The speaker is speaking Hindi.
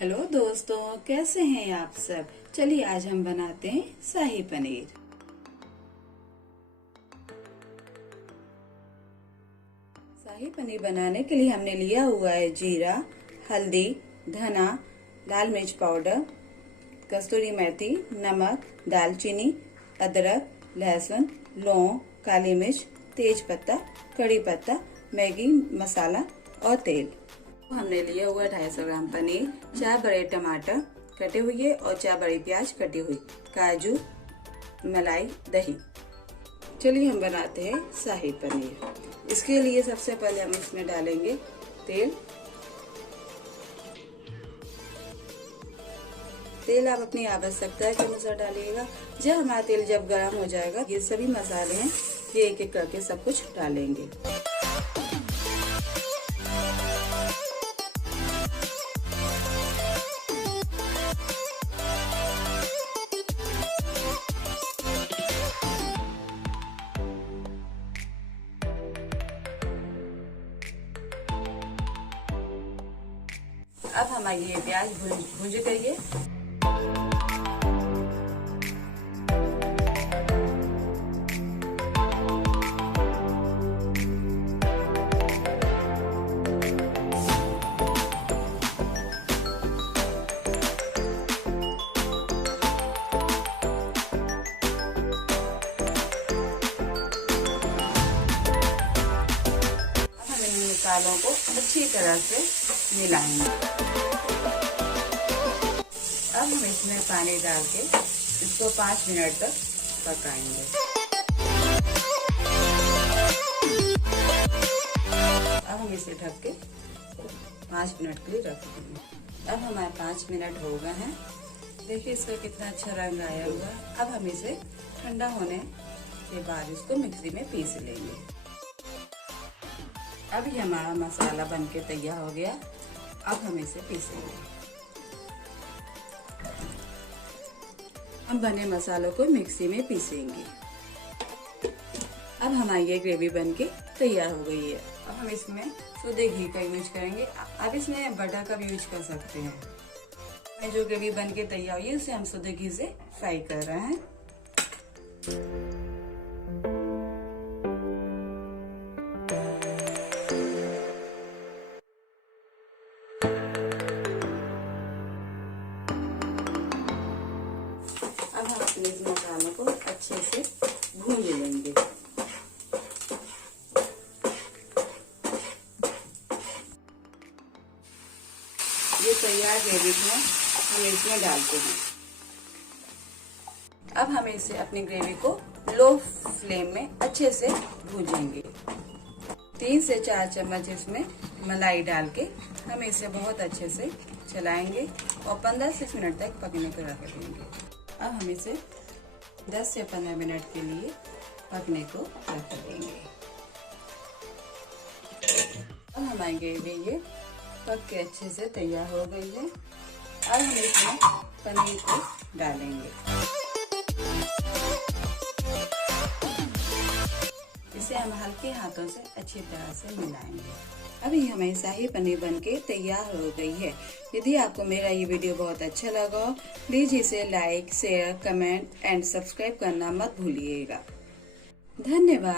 हेलो दोस्तों, कैसे हैं आप सब। चलिए आज हम बनाते हैं शाही पनीर। शाही पनीर बनाने के लिए हमने लिया हुआ है जीरा, हल्दी, धना, लाल मिर्च पाउडर, कस्तूरी मेथी, नमक, दालचीनी, अदरक, लहसुन, लौंग, काली मिर्च, तेज पत्ता, कड़ी पत्ता, मैगी मसाला और तेल। हमने लिया हुआ 250 ग्राम पनीर, 4 बड़े टमाटर कटे हुए और 4 बड़ी प्याज कटी हुई, काजू, मलाई, दही। चलिए हम बनाते हैं शाही पनीर। इसके लिए सबसे पहले हम इसमें डालेंगे तेल। तेल आप अपनी आवश्यकता के अनुसार डालिएगा। जब हमारा तेल जब गर्म हो जाएगा, ये सभी मसाले हैं ये एक एक करके सब कुछ डालेंगे। अब हमारी ये प्याज भूंज करिए। मसालों को अच्छी तरह से मिलाएंगे। अब हम इसमें पानी डाल के इसको 5 मिनट तक पकाएंगे। अब हम इसे ढक के 5 मिनट के लिए रख देंगे। अब हमारे 5 मिनट हो गए हैं। देखिए इसका कितना अच्छा रंग आया हुआ है। अब हम इसे ठंडा होने के बाद इसको मिक्सी में पीस लेंगे। अब ये हमारा मसाला बनके तैयार हो गया। अब हम इसे पीसेंगे। हम बने मसालों को मिक्सी में पीसेंगे। अब हमारी ये ग्रेवी बनके तैयार हो गई है। अब हम इसमें शुद्ध घी का यूज करेंगे। आप इसमें बटर का भी यूज कर सकते हैं। जो ग्रेवी बनके तैयार हुई है उसे हम शुद्ध घी से फ्राई कर रहे हैं। अब हम अपने इस मसालों को अच्छे से भून लेंगे। ये तैयार ग्रेवी में हम इसमें डालते हैं। अब हम इसे अपनी ग्रेवी को लो फ्लेम में अच्छे से भूनेंगे। 3 से 4 चम्मच इसमें मलाई डाल के हम इसे बहुत अच्छे से चलाएंगे और 15 से 20 मिनट तक पकने को रख देंगे। अब हम इसे 10 से 15 मिनट के लिए पकने को रख देंगे। अब हमारी ग्रेवी ये पक के अच्छे से तैयार हो गई है। अब हम इसमें पनीर को डालेंगे। इसे हम हल्के हाथों से अच्छी तरह से मिलाएंगे। अभी हमारी शाही पनीर बनके तैयार हो गई है। यदि आपको मेरा ये वीडियो बहुत अच्छा लगा हो, प्लीज इसे like, share, comment and subscribe करना मत भूलिएगा। धन्यवाद।